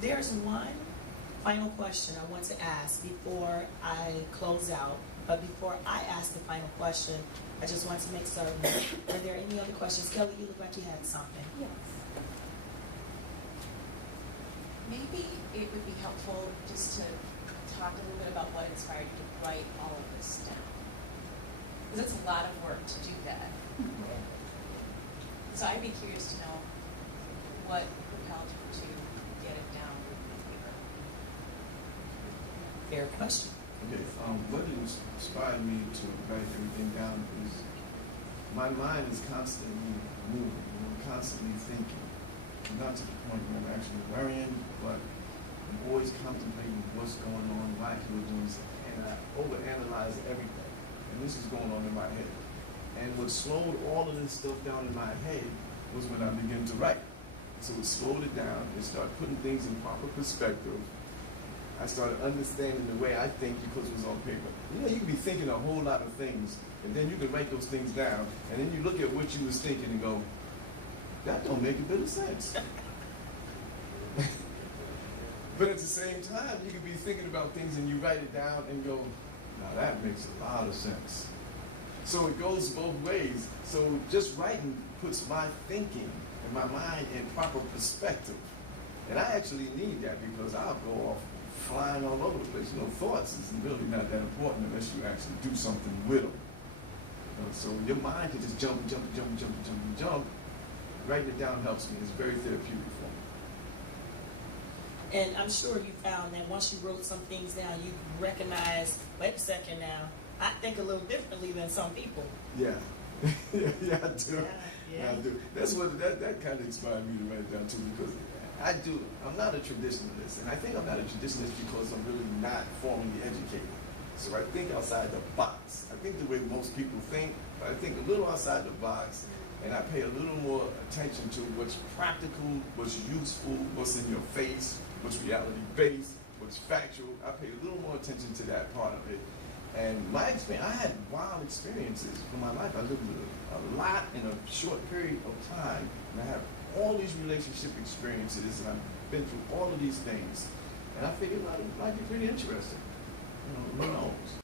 There's one final question I want to ask before I close out. But before I ask the final question, I just want to make certain. Are there any other questions? Kelly, you look like you had something. Yes. Maybe it would be helpful just to talk a little bit about what inspired you to write all of this down. Because it's a lot of work to do that. So I'd be curious to know what propelled you to get it down on paper. Fair question. Okay, what inspired me to write everything down is my mind is constantly moving, constantly thinking. Not to the point where I'm actually worrying, but I'm always contemplating what's going on, why people are doing something, and I overanalyze everything. And this is going on in my head. And what slowed all of this stuff down in my head was when I began to write. So it slowed it down and started putting things in proper perspective. I started understanding the way I think because it was on paper. You know, you can be thinking a whole lot of things, and then you can write those things down, and then you look at what you was thinking and go, that don't make a bit of sense. But at the same time, you can be thinking about things and you write it down and go, now that makes a lot of sense. So it goes both ways. So just writing puts my thinking and my mind in proper perspective. And I actually need that because I'll go off flying all over the place. You know, thoughts is really not that important unless you actually do something with them. So your mind can just jump. Writing it down helps me. It's very therapeutic for me. And I'm sure you found that once you wrote some things down, you recognize, wait a second now, I think a little differently than some people. Yeah. yeah, I do. Yeah. I do. That's what that kind of inspired me to write it down too, because I'm not a traditionalist, and I think I'm not a traditionalist because I'm really not formally educated. So I think outside the box. I think the way most people think, but I think a little outside the box, and I pay a little more attention to what's practical, what's useful, what's in your face, what's reality-based, what's factual. I pay a little more attention to that part of it. And my experience, I had wild experiences in my life. I lived a lot in a short period of time, and I have all these relationship experiences, and I've been through all of these things. And I figured it might be pretty interesting. You know, who knows?